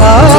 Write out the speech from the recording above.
আল্লাহ